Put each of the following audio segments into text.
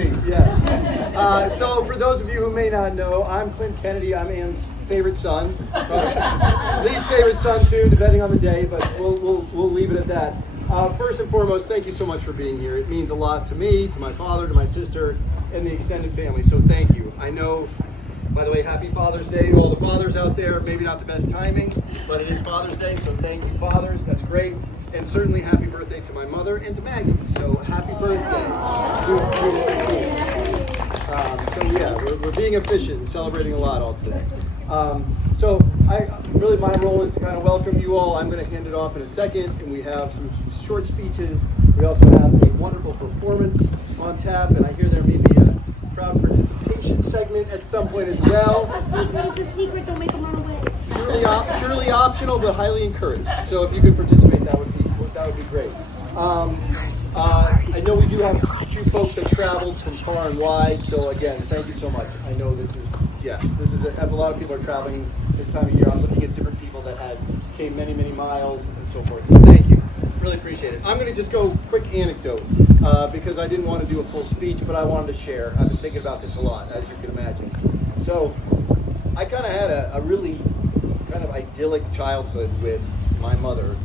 Kennedy. Yes. So for those of you who may not know, I'm Clint Kennedy. I'm Ann's favorite son. Least favorite son too, depending on the day, but we'll leave it at that. First and foremost, thank you so much for being here. It means a lot to me, to my father, to my sister, and the extended family, so thank you. I know, by the way, happy Father's Day to all the fathers out there. Maybe not the best timing, but it is Father's Day, so thank you, fathers. That's great. And certainly happy birthday to my mother and to Maggie. So happy birthday. So yeah, we're being efficient and celebrating a lot all today. So really my role is to kind of welcome you all. I'm going to hand it off in a second, and we have some short speeches. We also have a wonderful performance on tap, and I hear there may be a crowd participation segment at some point as well. It's a secret, don't make them run away. Purely optional, but highly encouraged. So if you could participate, that would be great. I know we do have a few folks that traveled from far and wide, so again, thank you so much. I know this is a lot of people are traveling this time of year. I'm looking at different people that came many, many miles and so forth. So thank you. Really appreciate it. I'm going to just go quick anecdote because I didn't want to do a full speech, but I wanted to share. I've been thinking about this a lot, as you can imagine. So I kind of had a really kind of idyllic childhood with my mother,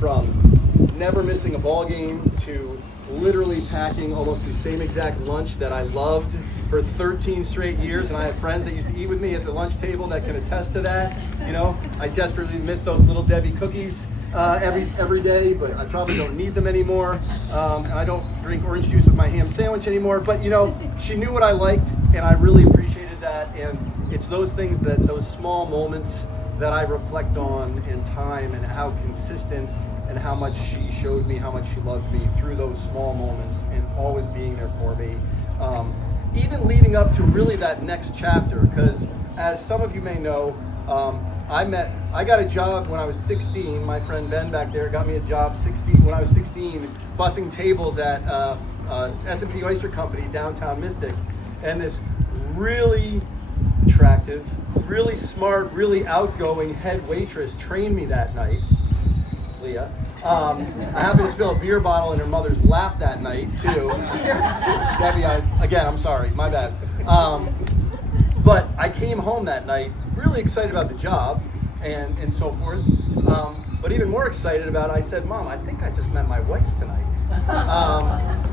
from never missing a ball game to literally packing almost the same exact lunch that I loved for 13 straight years, and I have friends that used to eat with me at the lunch table that can attest to that. I desperately miss those Little Debbie cookies every day, but I probably don't need them anymore. And I don't drink orange juice with my ham sandwich anymore, but she knew what I liked, and I really appreciated that. And it's those things, those small moments that I reflect on in time, and how consistent and how much she showed me how much she loved me through those small moments and always being there for me. Even leading up to really that next chapter, because as some of you may know, I got a job when I was 16. My friend Ben back there got me a job when I was 16, bussing tables at S&P Oyster Company, downtown Mystic. And this really attractive, really smart, really outgoing head waitress trained me that night, Leah. I happened to spill a beer bottle in her mother's lap that night too. Debbie, I'm sorry, my bad. But I came home that night really excited about the job and so forth. But even more excited about it, I said, Mom, I think I just met my wife tonight.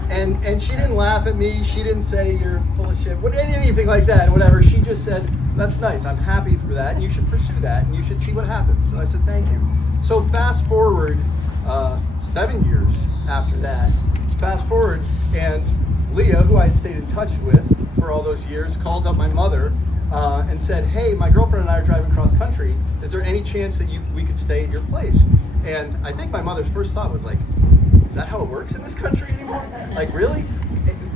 And she didn't laugh at me. She didn't say you're full of shit, anything like that, whatever. She just said, that's nice. I'm happy for that. And you should pursue that. And you should see what happens. So I said, thank you. So fast forward 7 years after that, and Leah, who I had stayed in touch with for all those years, called up my mother and said, hey, my girlfriend and I are driving cross country. Is there any chance that we could stay at your place? And I think my mother's first thought was like, is that how it works in this country anymore? Like, really?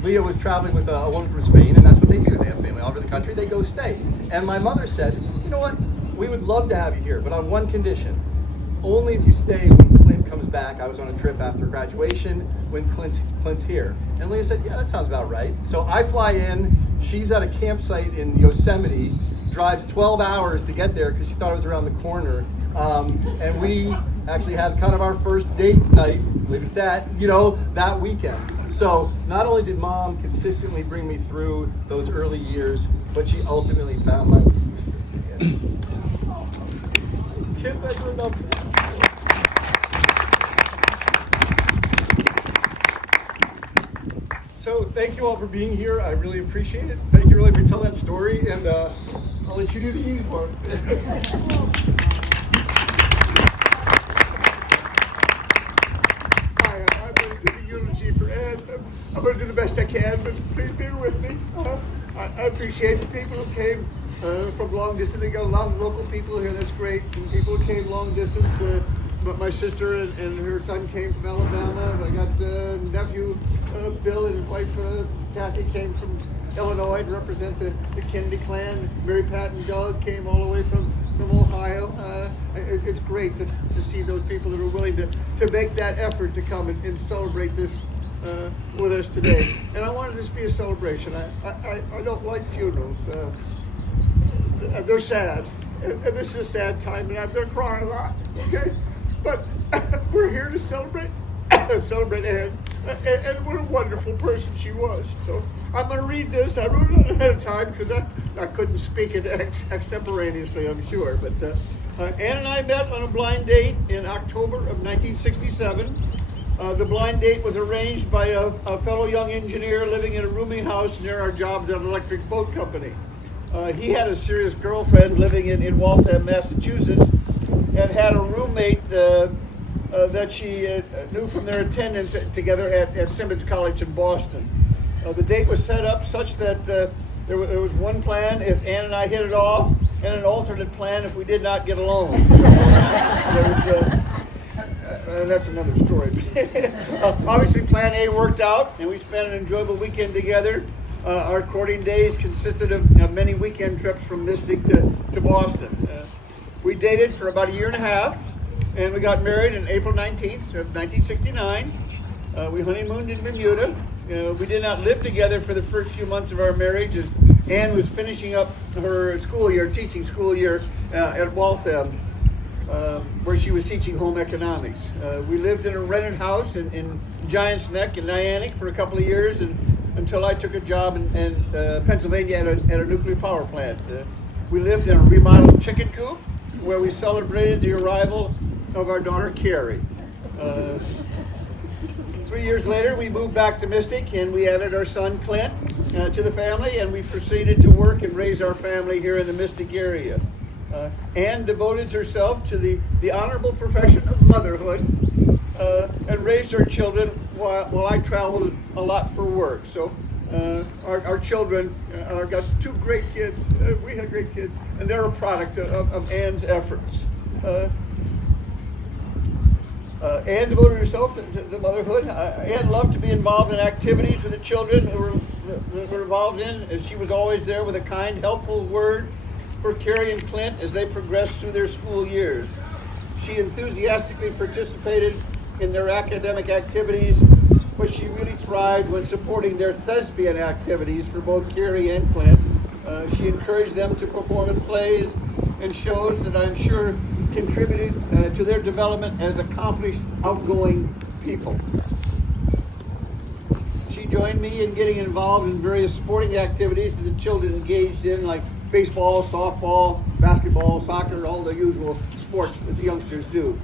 Leah was traveling with a woman from Spain, and that's what they do. They have family all over the country. They go stay. And my mother said, you know what? We would love to have you here, but on one condition. Only if you stay when Clint comes back. I was on a trip after graduation when Clint's here. And Leah said, yeah, that sounds about right. So I fly in. She's at a campsite in Yosemite, drives 12 hours to get there because she thought it was around the corner. And we actually had kind of our first date night, leave it at that, that weekend. So not only did Mom consistently bring me through those early years, but she ultimately found my can't measure enough. So thank you all for being here. I really appreciate it. Thank you really for telling that story, and I'll let you do the easy part. Hi, I'm going to do the eulogy for Ed. I'm going to do the best I can, but please bear with me. I appreciate the people who came from long distance. They got a lot of local people here. That's great. And people who came long distance. But my sister and her son came from Alabama. I got nephew Bill and his wife Kathy came from Illinois to represent the Kennedy clan. Mary Pat and Doug came all the way from Ohio. It's great to see those people that are willing to make that effort to come and celebrate this with us today. And I wanted this to be a celebration. I don't like funerals. They're sad. And this is a sad time, and they're crying a lot. Okay? But we're here to celebrate Ed. and what a wonderful person she was. So I'm going to read this. I wrote it ahead of time because I couldn't speak it extemporaneously, I'm sure. But Ann and I met on a blind date in October of 1967. The blind date was arranged by a fellow young engineer living in a rooming house near our jobs at an electric boat company. He had a serious girlfriend living in Waltham, Massachusetts, and had a roommate that she knew from their attendance together at Simmons College in Boston. The date was set up such that there was one plan if Ann and I hit it off, and an alternate plan if we did not get along. That's another story. Obviously, Plan A worked out, and we spent an enjoyable weekend together. Our courting days consisted of many weekend trips from Mystic to Boston. We dated for about a year and a half, and we got married on April 19th of 1969. We honeymooned in Bermuda. We did not live together for the first few months of our marriage, as Ann was finishing up her teaching school year at Waltham, where she was teaching home economics. We lived in a rented house in Giants Neck in Niantic for a couple of years, and until I took a job in Pennsylvania at a nuclear power plant. We lived in a remodeled chicken coop where we celebrated the arrival of our daughter Carrie. 3 years later, we moved back to Mystic, and we added our son Clint to the family, and we proceeded to work and raise our family here in the Mystic area. Ann devoted herself to the honorable profession of motherhood and raised our children while I traveled a lot for work. So our children got two great kids. We had great kids, and they're a product of Ann's efforts. Ann devoted herself to motherhood. Ann loved to be involved in activities with the children who were involved in, as she was always there with a kind, helpful word for Carrie and Clint as they progressed through their school years. She enthusiastically participated in their academic activities, but she really thrived when supporting their thespian activities for both Carrie and Clint. She encouraged them to perform in plays and shows that I'm sure contributed to their development as accomplished, outgoing people. She joined me in getting involved in various sporting activities that the children engaged in, like baseball, softball, basketball, soccer, all the usual sports that the youngsters do.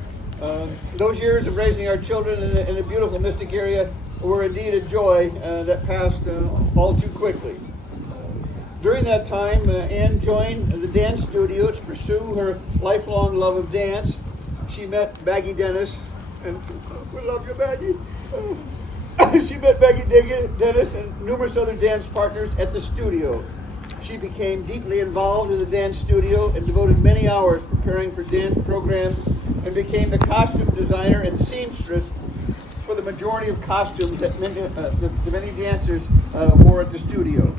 Those years of raising our children in a beautiful Mystic area were indeed a joy that passed all too quickly. During that time, Ann joined the dance studio to pursue her lifelong love of dance. She met Maggie Dennis, and we love you, Maggie. She met Maggie Dennis and numerous other dance partners at the studio. She became deeply involved in the dance studio and devoted many hours preparing for dance programs, and became the costume designer and seamstress for the majority of costumes that the many dancers wore at the studio.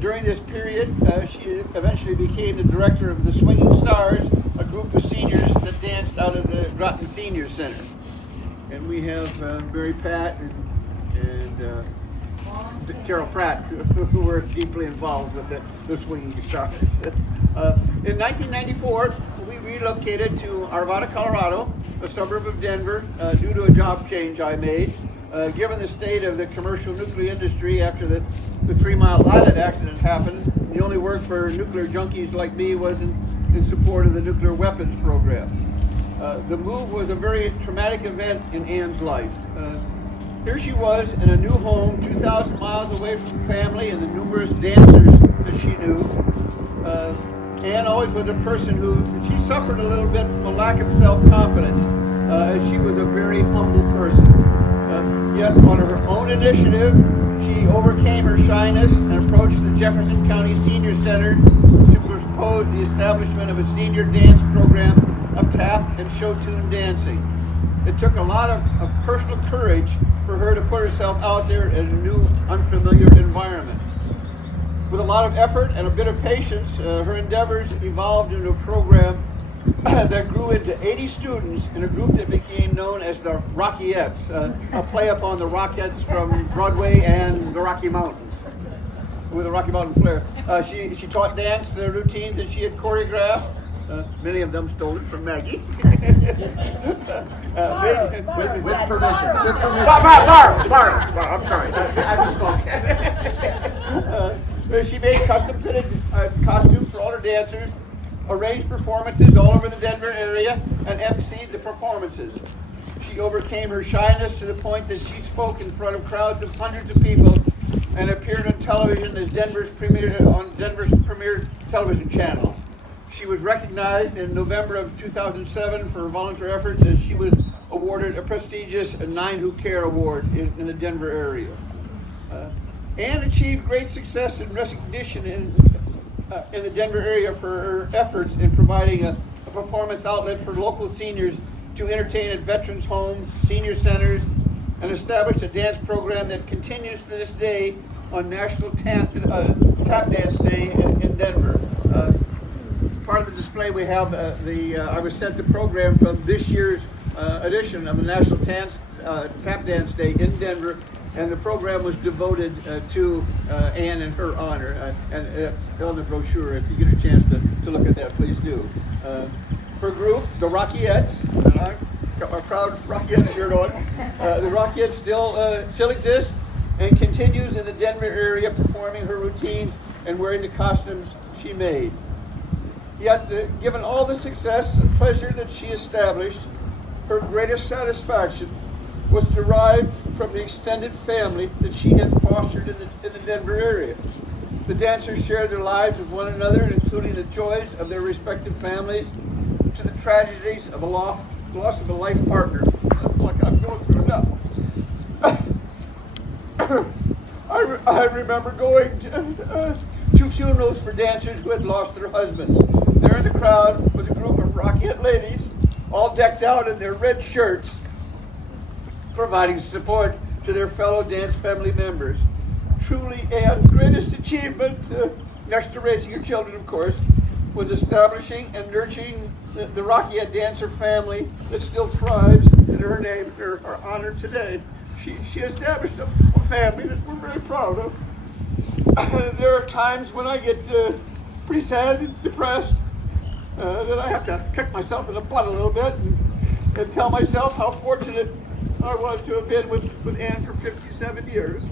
During this period, she eventually became the director of the Swinging Stars, a group of seniors that danced out of the Groton Senior Center. And we have Mary Pat and Carol Pratt, who were deeply involved with the Swinging Stars. In 1994, we relocated to Arvada, Colorado, a suburb of Denver, due to a job change I made. Given the state of the commercial nuclear industry after the 3 Mile Island accident happened, the only work for nuclear junkies like me was in support of the nuclear weapons program. The move was a very traumatic event in Ann's life. Here she was in a new home 2,000 miles away from family and the numerous dancers that she knew. Ann always was a person who, she suffered a little bit from a lack of self-confidence, as she was a very humble person. Yet on her own initiative, she overcame her shyness and approached the Jefferson County Senior Center to propose the establishment of a senior dance program of tap and show tune dancing. It took a lot of personal courage for her to put herself out there in a new, unfamiliar environment. With a lot of effort and a bit of patience, her endeavors evolved into a program that grew into 80 students in a group that became known as the Rockettes, a play upon the Rockettes from Broadway and the Rocky Mountains, with a Rocky Mountain flair. She taught dance routines that she had choreographed, many of them stolen from Maggie. With permission. I'm sorry. She made custom-fitted costumes for all her dancers, arranged performances all over the Denver area, and emceed the performances. She overcame her shyness to the point that she spoke in front of crowds of hundreds of people and appeared on television as Denver's premier television channel. She was recognized in November of 2007 for her volunteer efforts as she was awarded a prestigious Nine Who Care Award in the Denver area. And achieved great success and recognition in the Denver area for her efforts in providing a performance outlet for local seniors to entertain at veterans' homes, senior centers, and established a dance program that continues to this day on National Tap Dance Day in Denver. Part of the display we have, I was sent the program from this year's edition of the National Tap Dance Day in Denver, and the program was devoted to Anne in her honor, and it's on the brochure. If you get a chance to look at that, please do. Her group, the Rockettes, and I've got my proud Rockettes shirt on. The Rockettes still exist and continues in the Denver area, performing her routines and wearing the costumes she made. Yet, given all the success and pleasure that she established, her greatest satisfaction was derived from the extended family that she had fostered in the Denver area. The dancers shared their lives with one another, including the joys of their respective families to the tragedies of a loss of a life partner, like I'm going through now. I remember going to funerals for dancers who had lost their husbands. There in the crowd was a group of Rockette ladies, all decked out in their red shirts, providing support to their fellow dance family members. Truly, Anne's greatest achievement, next to raising her children, of course, was establishing and nurturing the Rockette dancer family that still thrives in her name, in her honor today. She established a family that we're very proud of. There are times when I get pretty sad and depressed that I have to kick myself in the butt a little bit and tell myself how fortunate I was to have been with Anne for 57 years.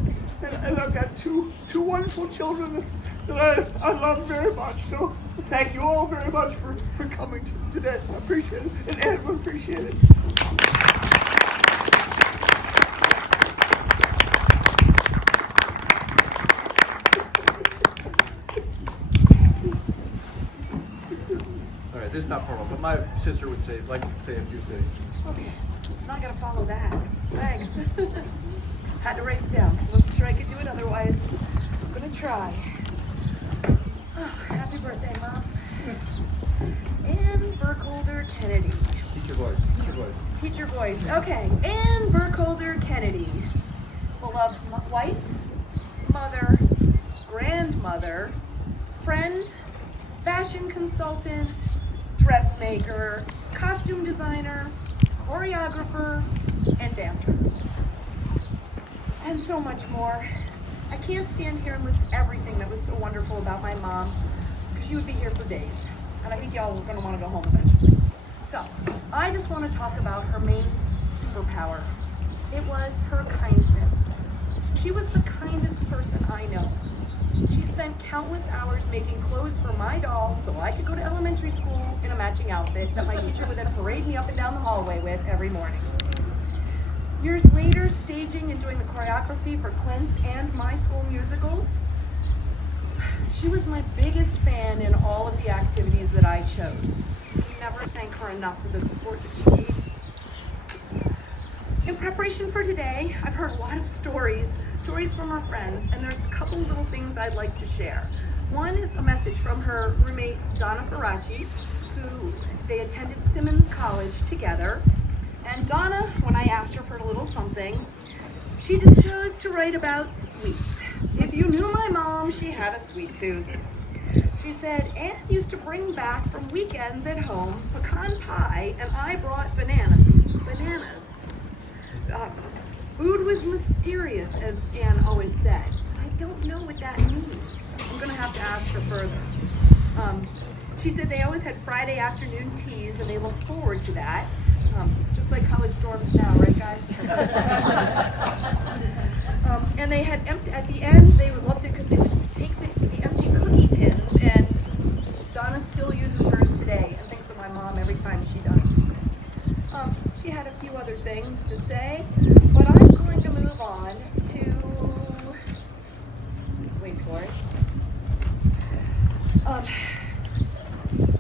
And I've got two wonderful children that I love very much. So thank you all very much for coming today. I appreciate it. And Anne would appreciate it. All right, this is not formal, but my sister would like to say a few things. Okay, I'm not gonna follow that. Thanks. Had to write it down because I wasn't sure I could do it otherwise. I'm gonna try. Oh, happy birthday, Mom. Anne Burkholder Kennedy. Teach your voice. Teach your voice. Teach your voice. Okay, Anne Burkholder Kennedy. Beloved wife, mother, grandmother, friend, fashion consultant, dressmaker, costume designer, choreographer, and dancer. And so much more. I can't stand here and list everything that was so wonderful about my mom, because you would be here for days. And I think y'all are going to want to go home eventually. So, I just want to talk about her main superpower. It was her kindness. She was the kindest person I know. She spent countless hours making clothes for my dolls so I could go to elementary school in a matching outfit that my teacher would then parade me up and down the hallway with every morning. Years later, staging and doing the choreography for Clint's and my school musicals, she was my biggest fan in all of the activities that I chose. I never thank her enough for the support that she gave. In preparation for today, I've heard a lot of stories from her friends, and there's a couple little things I'd like to share. One is a message from her roommate, Donna Faraci, who they attended Simmons College together. And Donna, when I asked her for a little something, she just chose to write about sweets. If you knew my mom, she had a sweet tooth. She said, Anne used to bring back from weekends at home pecan pie, and I brought bananas. Food was mysterious, as Anne always said. I don't know what that means. I'm going to have to ask her further. She said they always had Friday afternoon teas and they look forward to that. Just like college dorms now, right guys? And they had at the end, they loved it because they would take the empty cookie tins, and Donna still uses hers today and thinks of my mom every time she does. She had a few other things to say, but I'm going to move on to, wait for it.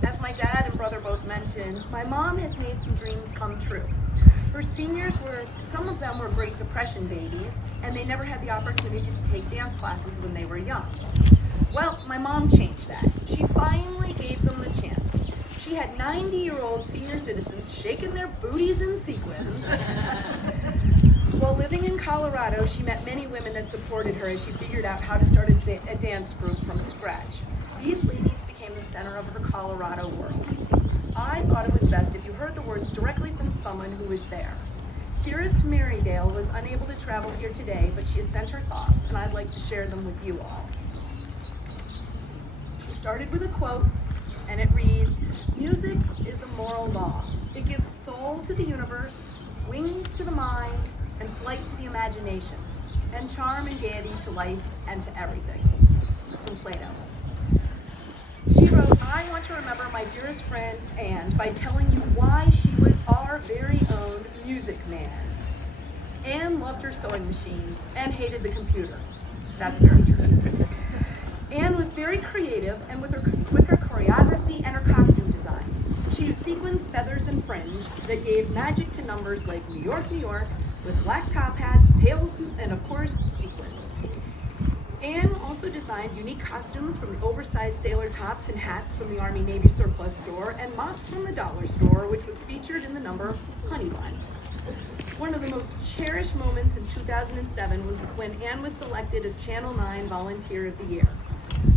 As my dad and brother both mentioned, my mom has made some dreams come true. Her seniors some of them were Great Depression babies, and they never had the opportunity to take dance classes when they were young. Well, my mom changed that. She finally gave them the chance. She had 90-year-old senior citizens shaking their booties in sequins. While living in Colorado, she met many women that supported her as she figured out how to start a dance group from scratch. These ladies became the center of her Colorado world. I thought it was best if you heard the words directly from someone who was there. Dearest Marydale was unable to travel here today, but she has sent her thoughts, and I'd like to share them with you all. She started with a quote, and it reads, "Music is a moral law. It gives soul to the universe, wings to the mind, and flight to the imagination, and charm and gaiety to life and to everything." From Plato. She wrote, "I want to remember my dearest friend Anne by telling you why she was our very own music man. Anne loved her sewing machine and hated the computer." That's very true. Anne was very creative, and with her choreography and her costume design. She used sequins, feathers, and fringe that gave magic to numbers like New York, New York, with black top hats, tails, and of course, sequins. Anne also designed unique costumes from the oversized sailor tops and hats from the Army Navy surplus store and mops from the dollar store, which was featured in the number Honey Bun. One of the most cherished moments in 2007 was when Anne was selected as Channel 9 Volunteer of the Year.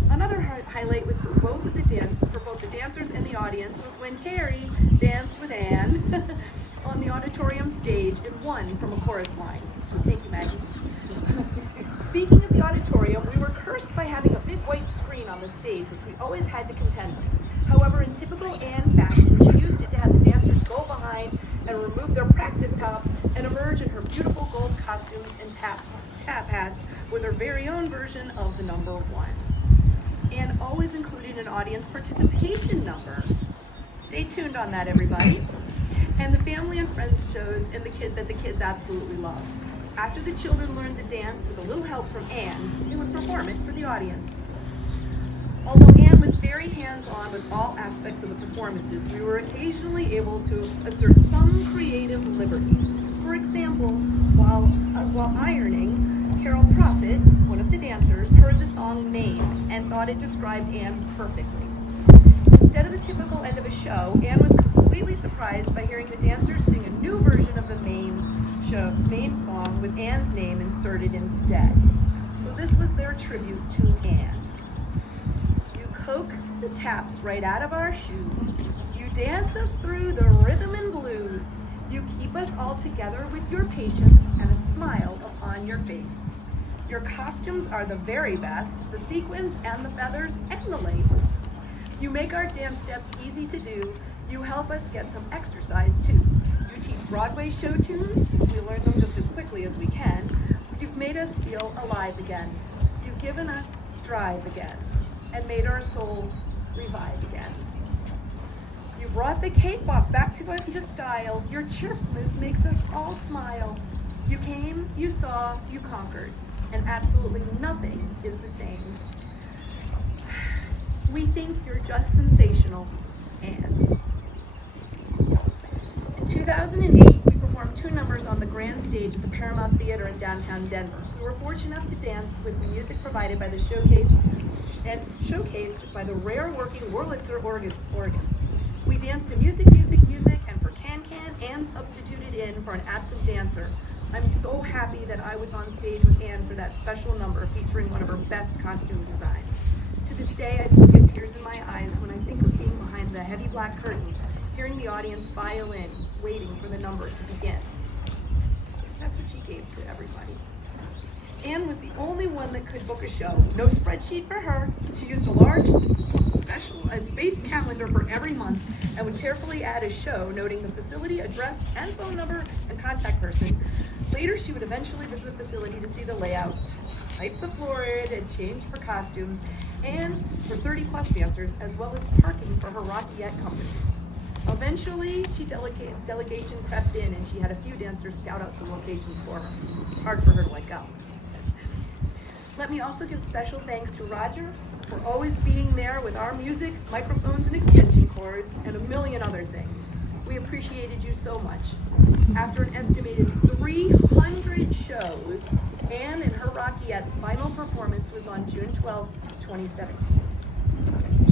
Another highlight was for both the dancers and the audience was when Carrie danced with Anne on the auditorium stage and won from a chorus line. Thank you, Maggie. Speaking of the auditorium, we were cursed by having a big white screen on the stage, which we always had to contend with. However, in typical Anne fashion, she used it to have the dancers go behind and remove their practice tops and emerge in her beautiful gold costumes and tap hats with her very own version of the number one. Anne always included an audience participation number. Stay tuned on that, everybody. And the family and friends shows and that the kids absolutely loved. After the children learned the dance with a little help from Anne, they would perform it for the audience. Although Anne was very hands-on with all aspects of the performances, we were occasionally able to assert some creative liberties. For example, while ironing, Carol Prophet, one of the dancers, heard the song Mame and thought it described Anne perfectly. Instead of the typical end of a show, Anne was completely surprised by hearing the dancers sing a new version of the Mame song with Anne's name inserted instead. So this was their tribute to Anne. "You coax the taps right out of our shoes. You dance us through the rhythm and blues. You keep us all together with your patience and a smile upon your face. Your costumes are the very best, the sequins and the feathers and the lace. You make our dance steps easy to do. You help us get some exercise too. You teach Broadway show tunes. We learn them just as quickly as we can. You've made us feel alive again. You've given us drive again and made our souls revive again. You brought the cakewalk back into style. Your cheerfulness makes us all smile. You came, you saw, you conquered, and absolutely nothing is the same. We think you're just sensational, Anne." In 2008, we performed 2 numbers on the grand stage at the Paramount Theater in downtown Denver. We were fortunate enough to dance with the music provided by the showcased by the rare working Wurlitzer organ. We danced to music, and for Can-Can, Anne substituted in for an absent dancer. I'm so happy that I was on stage with Anne for that special number featuring one of her best costume designs. To this day, I still get tears in my eyes when I think of being behind the heavy black curtain, hearing the audience file in, waiting for the number to begin. That's what she gave to everybody. Anne was the only one that could book a show. No spreadsheet for her. She used a large a space calendar for every month and would carefully add a show noting the facility, address, and phone number and contact person. Later, she would eventually visit the facility to see the layout, type the florid, and change for costumes, and for 30-plus dancers, as well as parking for her Rockyette company. Eventually, delegation crept in, and she had a few dancers scout out some locations for her. It's hard for her to let go. Let me also give special thanks to Roger for always being there with our music, microphones, and extension cords, and a million other things. We appreciated you so much. After an estimated 300 shows, Anne and her Rockyette's final performance was on June 12, 2017.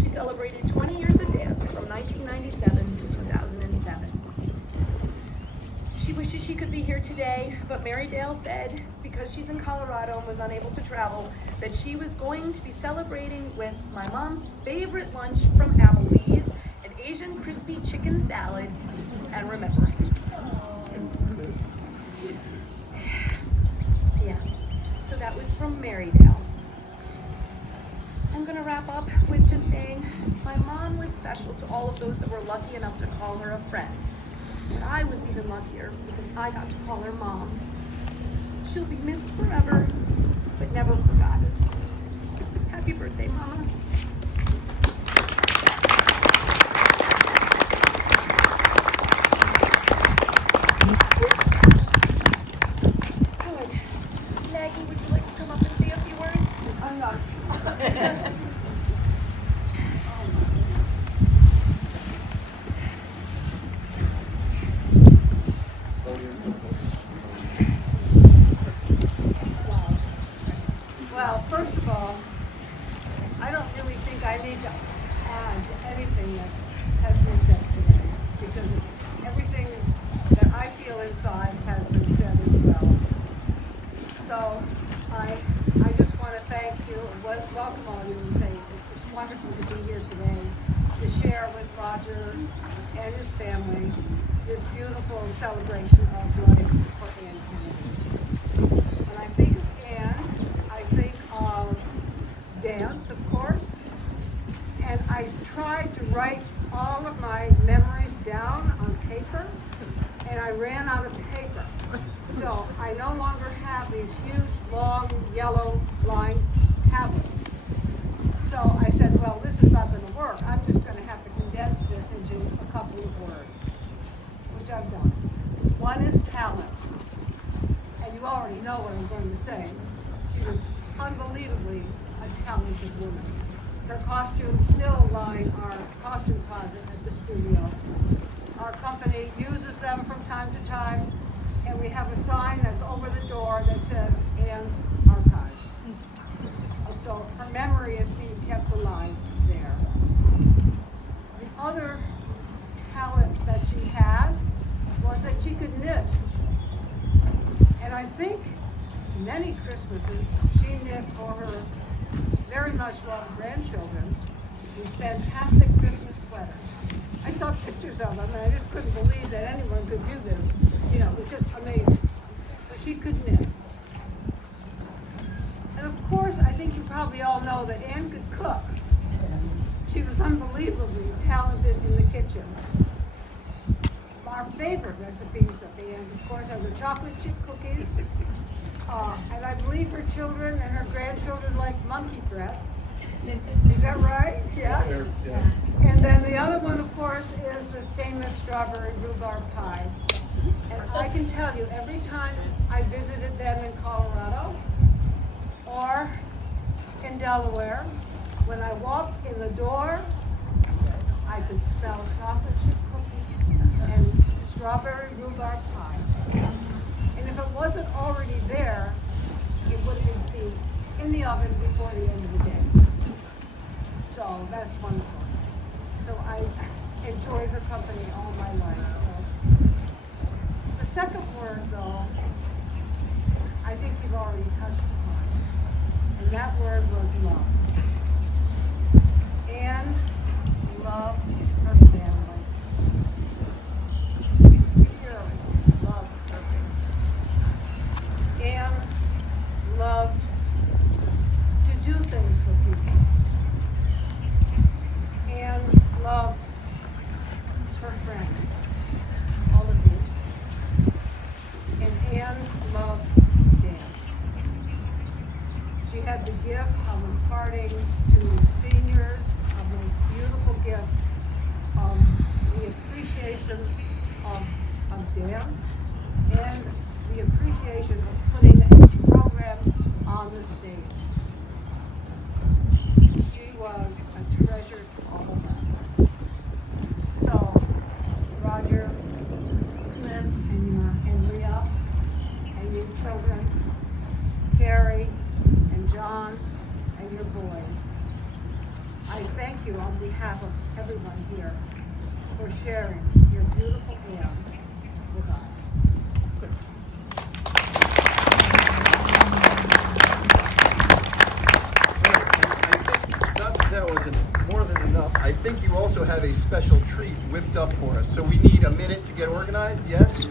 She celebrated 20 years of dance from 1997 to 2007. She wishes she could be here today, but Mary Dale said, because she's in Colorado and was unable to travel, that she was going to be celebrating with my mom's favorite lunch from Applebee's, an Asian crispy chicken salad, and remembering. Yeah, so that was from Mary Dale. I'm gonna wrap up with just saying my mom was special to all of those that were lucky enough to call her a friend. But I was even luckier because I got to call her mom. She'll be missed forever, but never forgotten. Happy birthday, Mama. Good. Maggie, would you like to come up and say a few words? I'm not. Well, first of all, I don't really think I need to add to anything that has been said today, because everything that I feel inside has been said as well. So I just want to thank you and welcome all of you and say it's wonderful to be here today to share with Roger and his family this beautiful celebration of life for Anne Kennedy. When I think of Anne, I think of dance, of course, and I tried to write all of my memories down on paper, and I ran out of paper. So I no longer have these huge, long, yellow line tablets. So I said, well, this is not going to work. I'm just going to have to condense this into a couple of words, which I've done. One is talent. And you already know what I'm going to say. She was unbelievably a talented woman. Her costumes still line our costume closet at the studio. Our company uses them from time to time, and we have a sign that's over the door that says Anne's Archives. So her memory is being kept alive there. The other talent that she had was that she could knit. And I think many Christmases she knit for her very much loved grandchildren these fantastic Christmas sweaters. I saw pictures of them and I just couldn't believe that anyone could do this. You know, it was just amazing. But she could knit. And of course, I think you probably all know that Anne could cook. She was unbelievably talented in the kitchen. Our favorite recipes of Anne, of course, are the chocolate chip cookies. And I believe her children and her grandchildren like monkey breath. Is that right? Yes? Yeah. And then the other one, of course, is the famous strawberry rhubarb pie. And I can tell you, every time I visited them in Colorado or in Delaware, when I walked in the door, I could smell chocolate chip cookies and strawberry rhubarb pie. And if it wasn't already there, it would be in the oven before the end of the day. So that's wonderful. So I enjoyed her company all my life. The second word, though, I think you've already touched upon, and that word was love. Anne loved her family. She purely loved her family. Anne loved to do things for people. had the gift of imparting to seniors a most beautiful gift of the appreciation of dance and the appreciation of putting a program on the stage. She was a treasure to all of us. So, Roger, Clint, and Leah, and your children, Carrie, and John, and your boys, I thank you on behalf of everyone here for sharing your beautiful Anne with us. That wasn't more than enough. I think you also have a special treat whipped up for us. So we need a minute to get organized, yes?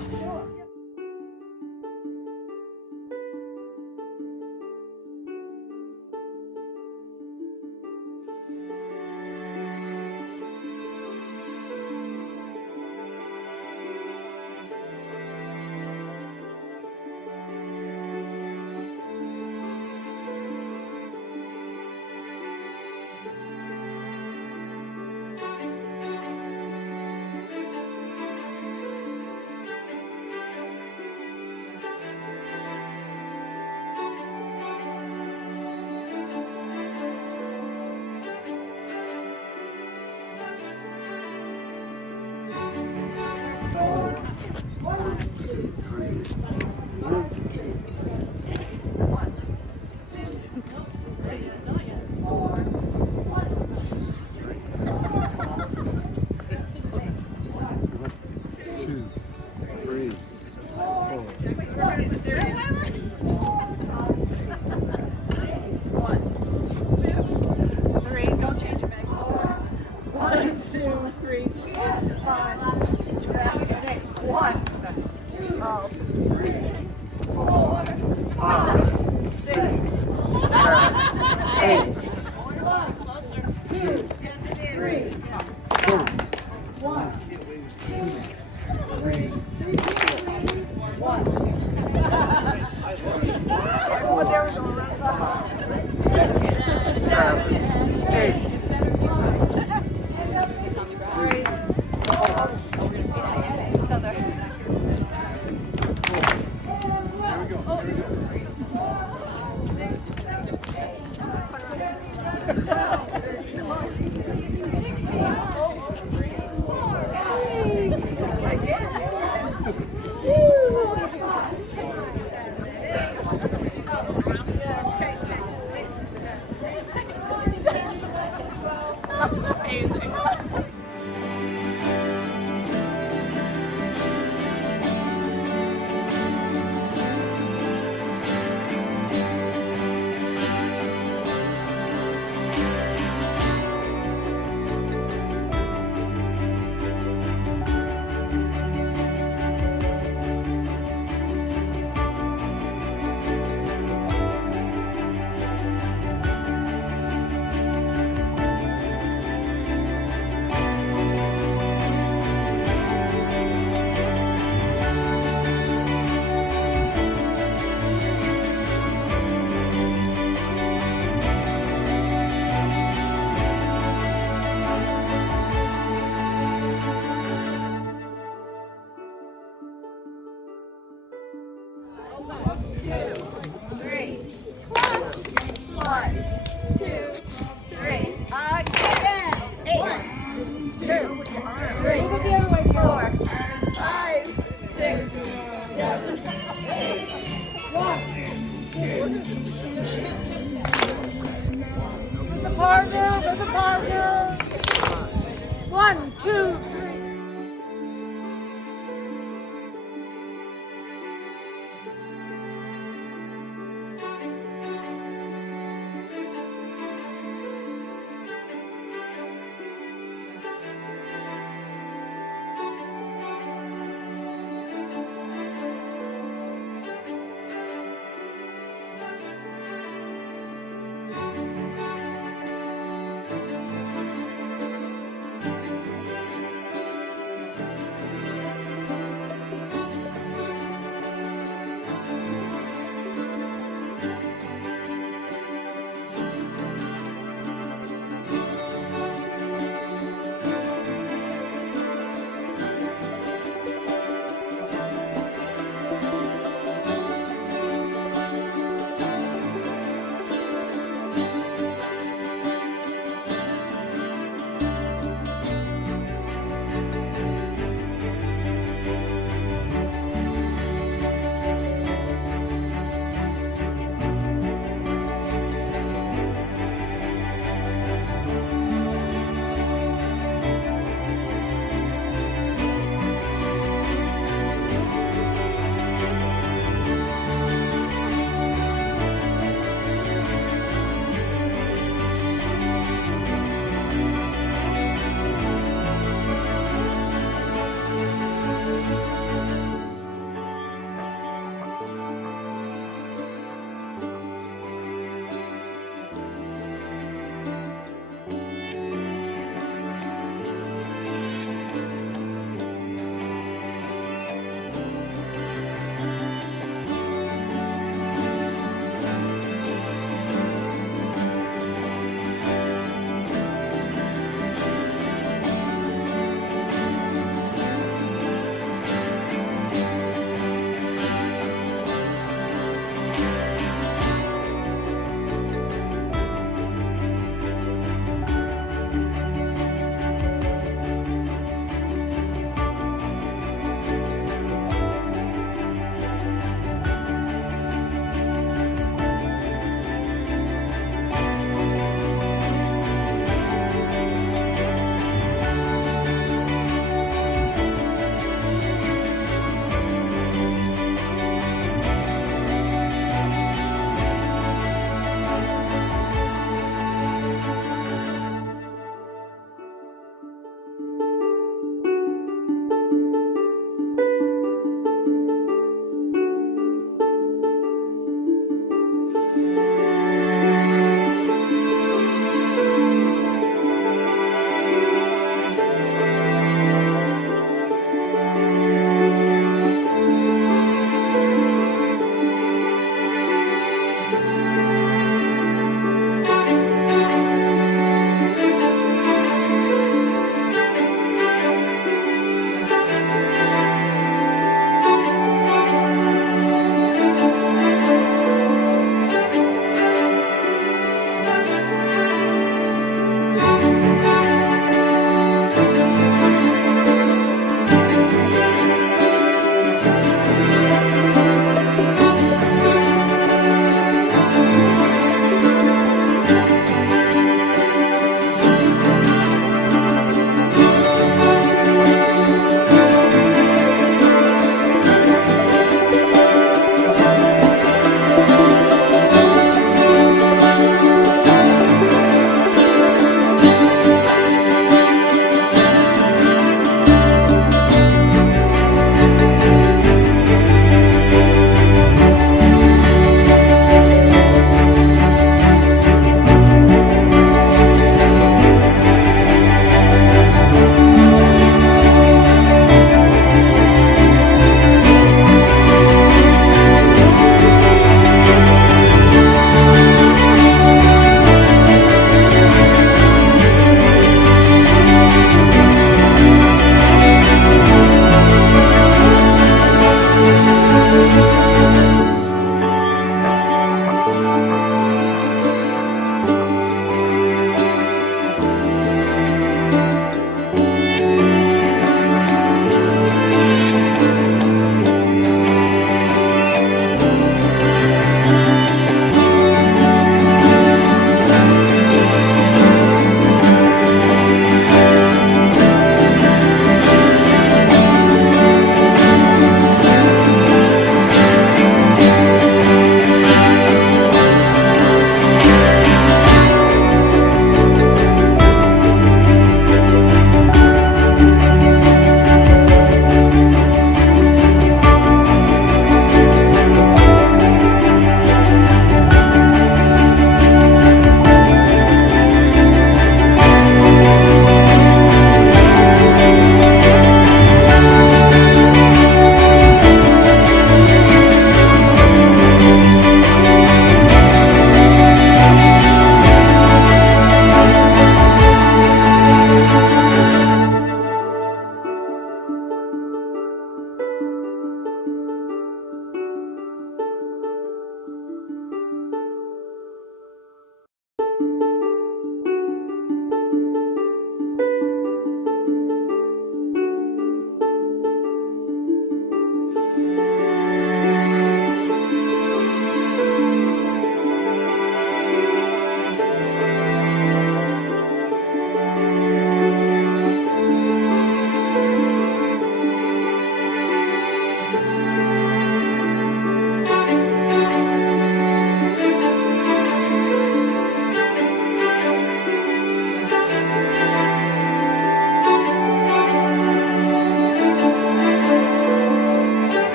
There's a partner. 1, 2, 3.